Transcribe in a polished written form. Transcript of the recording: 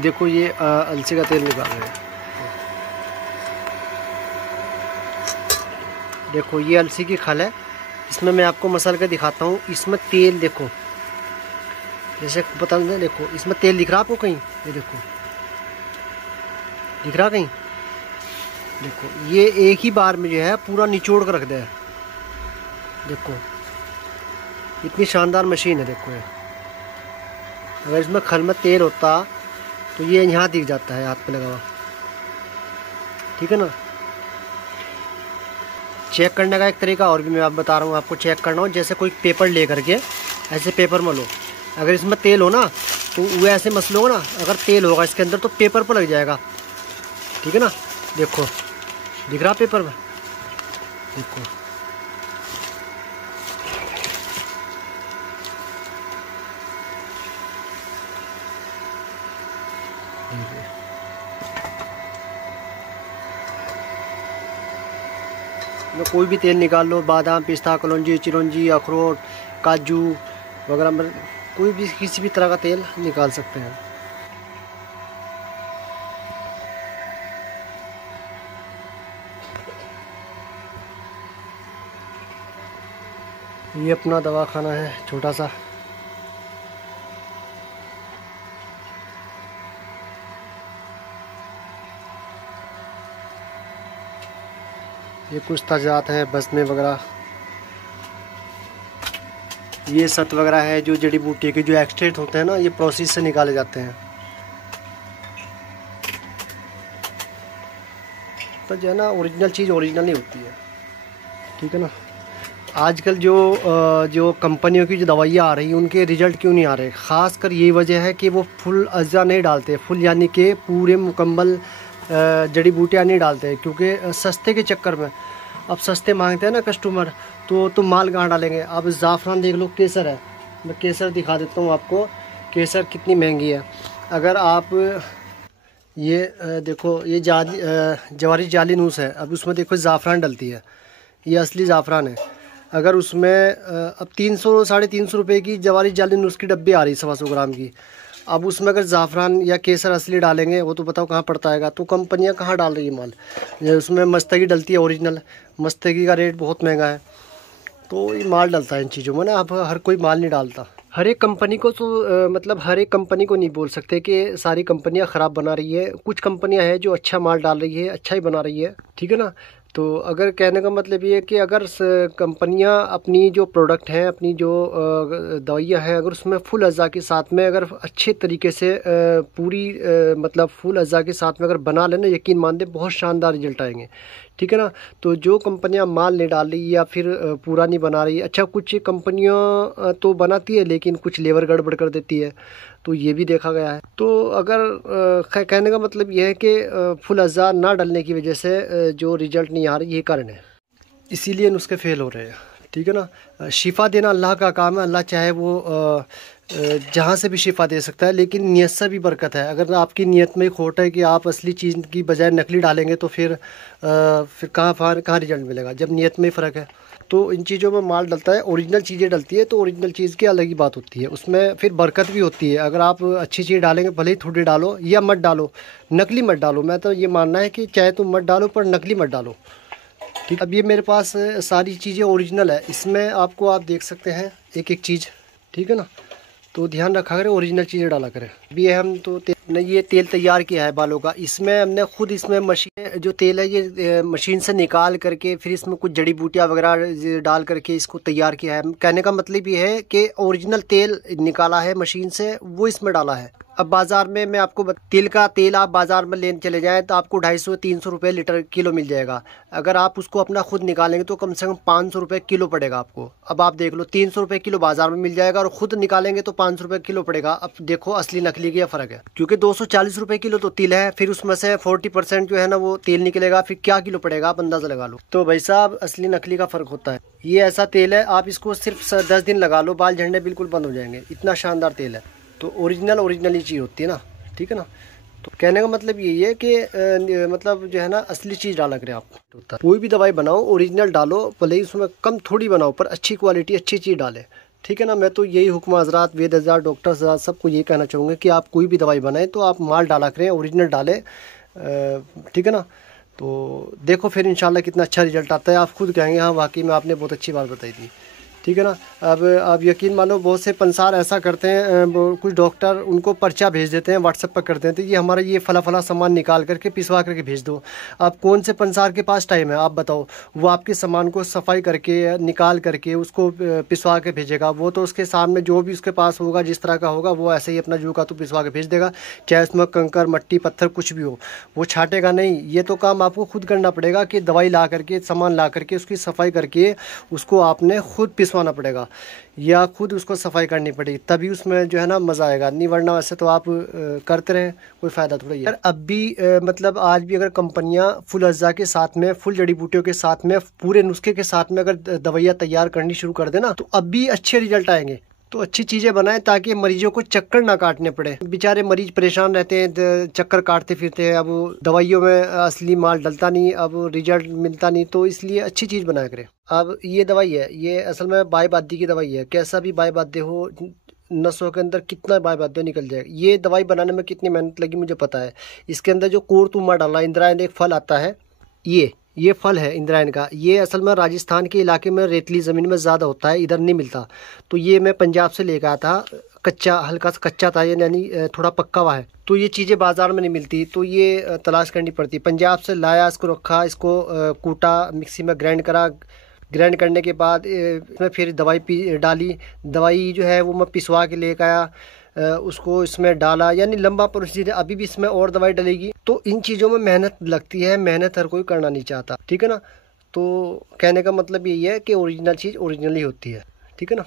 देखो ये अलसी का तेल निकाल रहे हैं। देखो ये अलसी की खल है, इसमें मैं आपको मसल के दिखाता हूँ। इसमें तेल देखो, जैसे पता नहीं, देखो इसमें तेल दिख रहा आपको कहीं? ये देखो दिख रहा कहीं? देखो ये एक ही बार में जो है पूरा निचोड़ कर रख दिया है। देखो इतनी शानदार मशीन है। देखो ये अगर इसमें खल में तेल होता तो ये यहाँ दिख जाता है हाथ पे लगा हुआ, ठीक है ना। चेक करने का एक तरीका और भी मैं आप बता रहा हूँ, आपको चेक करना हो जैसे कोई पेपर ले करके ऐसे पेपर में लो, अगर इसमें तेल हो ना तो वो ऐसे मसलोगे ना, अगर तेल होगा इसके अंदर तो पेपर पर लग जाएगा, ठीक है ना। देखो दिख रहा पेपर में? देखो कोई भी तेल निकाल लो, बादाम, पिस्ता, कलौंजी, चिरौंजी, अखरोट, काजू वगैरह, कोई भी किसी भी तरह का तेल निकाल सकते हैं। ये अपना दवाखाना है छोटा सा। ये कुछ ताजात हैं बस में वगैरह, ये सत वगैरह है जो जड़ी बूटी के जो एक्सट्रैक्ट होते हैं ना, ये प्रोसेस से निकाले जाते हैं। तो जो है ना ओरिजिनल चीज़ ओरिजिनल नहीं होती है, ठीक है ना। आजकल जो कंपनियों की जो दवाइयाँ आ रही हैं उनके रिज़ल्ट क्यों नहीं आ रहे? ख़ासकर यही वजह है कि वो फुल अज़ा नहीं डालते, फुल यानी कि पूरे मुकम्मल जड़ी बूटियाँ नहीं डालते, क्योंकि सस्ते के चक्कर में। अब सस्ते मांगते हैं ना कस्टमर, तो माल कहाँ डालेंगे। अब ज़ाफ़रान देख लो, केसर है, मैं केसर दिखा देता हूँ आपको, केसर कितनी महंगी है। अगर आप ये देखो ये जवारी जाली नूस है, अब उसमें देखो ज़ाफ़रान डलती है, ये असली ज़ाफ़रान है। अगर उसमें अब 300 साढ़े 300 रुपये की जवारी जाली नूस की डब्बी आ रही है 125 ग्राम की। अब उसमें अगर ज़ाफ़रान या केसर असली डालेंगे वो तो बताओ कहाँ पड़ता है। तो कंपनियां कहाँ डाल रही है माल? उसमें मस्तगी डलती है ओरिजिनल, मस्तगी का रेट बहुत महंगा है, तो ये माल डलता है इन चीज़ों में ना। अब हर कोई माल नहीं डालता। हर एक कंपनी को तो मतलब हर एक कंपनी को नहीं बोल सकते कि सारी कंपनियां ख़राब बना रही है। कुछ कंपनियां हैं जो अच्छा माल डाल रही है, अच्छा ही बना रही है, ठीक है ना। तो अगर कहने का मतलब ये है कि अगर कंपनियां अपनी जो प्रोडक्ट हैं, अपनी जो दवाइयाँ हैं, अगर उसमें फुल अज़ा के साथ में अगर अच्छे तरीके से पूरी मतलब फुल अज़ा के साथ में अगर बना लेना, यकीन मान दे बहुत शानदार रिजल्ट आएंगे, ठीक है ना। तो जो कंपनियां माल नहीं डाल रही या फिर पूरा नहीं बना रही, अच्छा कुछ कंपनियां तो बनाती है लेकिन कुछ लेबर गड़बड़ कर देती है, तो ये भी देखा गया है। तो अगर कहने का मतलब ये है कि फुल अज़ा ना डालने की वजह से जो रिज़ल्ट नहीं आ रही, ये कारण है, इसीलिए नुस्खे फेल हो रहे हैं, ठीक है ना। शिफा देना अल्लाह का काम है, अल्लाह चाहे वो जहाँ से भी शिफा दे सकता है, लेकिन नीयत से भी बरकत है। अगर आपकी नीयत में खोट है कि आप असली चीज़ की बजाय नकली डालेंगे तो फिर कहाँ रिजल्ट मिलेगा, जब नीयत में फ़र्क है। तो इन चीज़ों में माल डलता है, ओरिजिनल चीज़ें डलती है, तो ओरिजिनल चीज़ की अलग ही बात होती है, उसमें फिर बरकत भी होती है। अगर आप अच्छी चीज़ डालेंगे, भले ही थोड़ी डालो या मत डालो, नकली मत डालो। मैं तो ये मानना है कि चाहे तुम मत डालो पर नकली मत डालो, ठीक। अब ये मेरे पास सारी चीज़ें ओरिजिनल है, इसमें आपको आप देख सकते हैं एक एक चीज़, ठीक है ना। तो ध्यान रखा करें, ओरिजिनल चीज़ें डाला करें। अभी हम तो ये तेल तैयार किया है बालों का, इसमें हमने खुद इसमें मशीन जो तेल है ये मशीन से निकाल करके फिर इसमें कुछ जड़ी बूटियाँ वगैरह डाल करके इसको तैयार किया है। कहने का मतलब ये है कि ओरिजिनल तेल निकाला है मशीन से, वो इसमें डाला है। अब बाज़ार में मैं आपको तिल का तेल आप बाज़ार में लेने चले जाएं तो आपको 250-300 रुपये लीटर किलो मिल जाएगा। अगर आप उसको अपना खुद निकालेंगे तो कम से कम 500 रुपये किलो पड़ेगा आपको। अब आप देख लो, 300 रुपये किलो बाज़ार में मिल जाएगा और ख़ुद निकालेंगे तो 500 रुपये किलो पड़ेगा। अब देखो असली नकली का फ़र्क है, क्योंकि 240 रुपये किलो तो तिल है, फिर उसमें से 40% जो है ना वो तेल निकलेगा, फिर क्या किलो पड़ेगा आप अंदाज़ा लगा लो। तो भाई साहब असली नकली का फ़र्क होता है। ये ऐसा तेल है, आप इसको सिर्फ 10 दिन लगा लो, बाल झड़ने बिल्कुल बंद हो जाएंगे, इतना शानदार तेल है। तो ओरिजिनल ही चीज़ होती है ना, ठीक है ना। तो कहने का मतलब यही है कि मतलब जो है ना असली चीज़ डाला करें आप। कोई भी दवाई बनाओ ओरिजिनल डालो, भले ही उसमें कम थोड़ी बनाओ पर अच्छी क्वालिटी अच्छी चीज़ डालें, ठीक है ना। मैं तो यही हुक्म हज़रात, वेद हज़रात, डॉक्टर हज़रात सबको यही कहना चाहूँगा कि आप कोई भी दवाई बनाएं तो आप माल डाला करें, ओरिजिनल डालें। ठीक है ना। तो देखो फिर इंशाल्लाह कितना अच्छा रिजल्ट आता है, आप खुद कहेंगे हाँ वाकई में आपने बहुत अच्छी बात बताई थी। ठीक है ना। अब आप यकीन मानो बहुत से पंसार ऐसा करते हैं, कुछ डॉक्टर उनको पर्चा भेज देते हैं, व्हाट्सएप पर कर देते हैं, ये हमारा ये फला फला सामान निकाल करके पिसवा करके भेज दो। अब कौन से पंसार के पास टाइम है आप बताओ, वो आपके सामान को सफाई करके निकाल करके उसको पिसवा के भेजेगा। वो तो उसके सामने जो भी उसके पास होगा, जिस तरह का होगा, वो ऐसे ही अपना जो का तो पिसवा के भेज देगा, चाहे उसमें कंकर मट्टी पत्थर कुछ भी हो, वो छाटेगा नहीं। ये तो काम आपको खुद करना पड़ेगा कि दवाई ला करके, सामान ला करके, उसकी सफाई करके उसको आपने खुद पिसवाना पड़ेगा या खुद उसको सफाई करनी पड़ेगी, तभी उसमें जो है ना मज़ा आएगा। नहीं वरना वैसे तो आप करते रहें कोई फ़ायदा थोड़ा ही है। अब भी मतलब आज भी अगर कंपनियां फुल अज्जा के साथ में, फुल जड़ी बूटियों के साथ में, पूरे नुस्खे के साथ में अगर दवाइयाँ तैयार करनी शुरू कर देना तो अब भी अच्छे रिजल्ट आएंगे। तो अच्छी चीज़ें बनाएं ताकि मरीजों को चक्कर ना काटने पड़े। बेचारे मरीज परेशान रहते हैं, चक्कर काटते फिरते हैं, अब दवाइयों में असली माल डलता नहीं, अब रिजल्ट मिलता नहीं, तो इसलिए अच्छी चीज़ बनाया करें। अब ये दवाई है, ये असल में बायबादी की दवाई है। कैसा भी बायबादे हो, नसों के अंदर कितना बायबादे निकल जाएगा। ये दवाई बनाने में कितनी मेहनत लगी मुझे पता है। इसके अंदर जो कोरतुमा डाला, इंद्रायण एक फल आता है, ये फल है इंद्रायण का। ये असल में राजस्थान के इलाके में रेतली ज़मीन में ज़्यादा होता है, इधर नहीं मिलता। तो ये मैं पंजाब से लेकर आया था, कच्चा, हल्का सा कच्चा था, यानी थोड़ा पक्का हुआ है। तो ये चीज़ें बाज़ार में नहीं मिलती, तो ये तलाश करनी पड़ती। पंजाब से लाया, इसको रखा, इसको कूटा, मिक्सी में ग्राइंड करा। ग्राइंड करने के बाद इसमें फिर दवाई डाली। दवाई जो है वो मैं पिसवा के लेकर आया, उसको इसमें डाला, यानी लंबा प्रोसीजर। अभी भी इसमें और दवाई डलेगी। तो इन चीज़ों में मेहनत लगती है, मेहनत हर कोई करना नहीं चाहता। ठीक है ना। तो कहने का मतलब यही है कि ओरिजिनल चीज़ ओरिजिनल ही होती है। ठीक है ना।